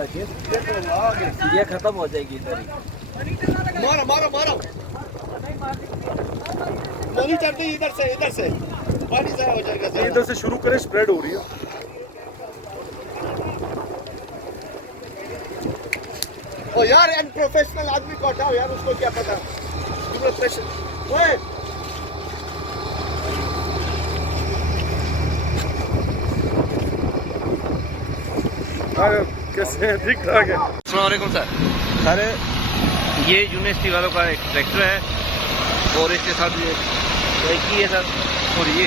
ये खत्म हो जाएगी इधर ही। मारो मारो मारो, नहीं चढ़ती इधर से पानी ज़ाया हो जाएगा। इधर से शुरू करें, स्प्रेड हो रही है। ओ यार अनप्रोफेशनल आदमी को हटाओ यार, उसको क्या पता। प्रेशर ओए कैसे ठीक ठाक है। अस्सलाम वालेकुम सर। सर ये यूनिवर्सिटी वालों का एक ट्रैक्टर है और इसके साथ ये बाइकी है सर, और ये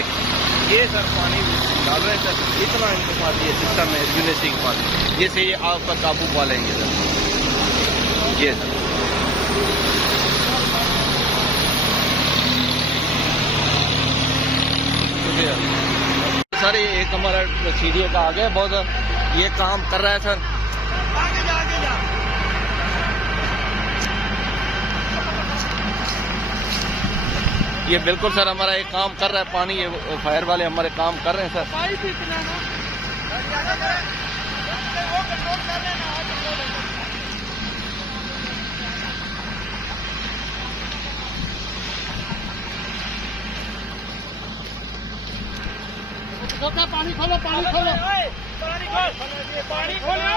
सर पानी डाल रहे हैं सर। इतना इनके पास ये सिस्टम है यूनिवर्सिटी के पास, जैसे ये आग पर काबू पा लेंगे सर। ये सर ये एक हमारा सीढ़ी का आगे बहुत ये काम कर रहा है सर। ये बिल्कुल सर हमारा एक काम कर रहा है, पानी ये फायर वाले हमारे काम कर रहे हैं सर। पानी खोलो, पानी खोलो, पानी खोलो।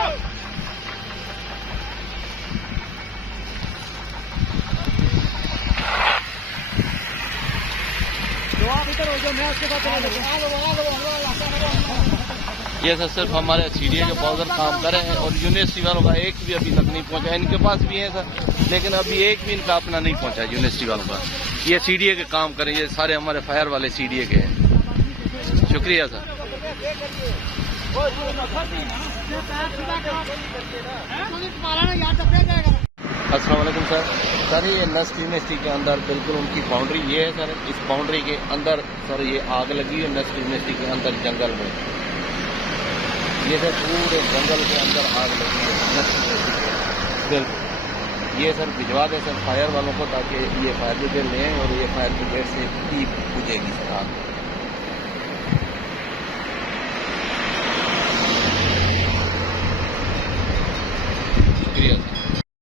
ये सर सिर्फ हमारे सीडीए के बाउजर काम कर रहे हैं और यूनिवर्सिटी वालों का एक भी अभी तक नहीं पहुंचा। इनके पास भी है सर, लेकिन अभी एक भी इनका अपना नहीं पहुंचा यूनिवर्सिटी वालों का। ये सीडीए के काम करें, ये सारे हमारे फायर वाले सीडीए के हैं। शुक्रिया सर। अस्सलाम वालेकुम सर। सर ये नस्ट यूनिवर्सिटी के अंदर बिल्कुल उनकी बाउंड्री ये है सर, इस बाउंड्री के अंदर सर ये आग लगी है नस्ट यूनिवर्सिटी के अंदर जंगल में। ये सर पूरे जंगल के अंदर आग लगी है नस्ट यूनिवर्सिटी के बिल्कुल। ये सर भिजवा दें सर फायर वालों को, ताकि ये फायर ब्रिगेड लें और ये फायर ब्रिगेड से ही बुझेगी सर आग।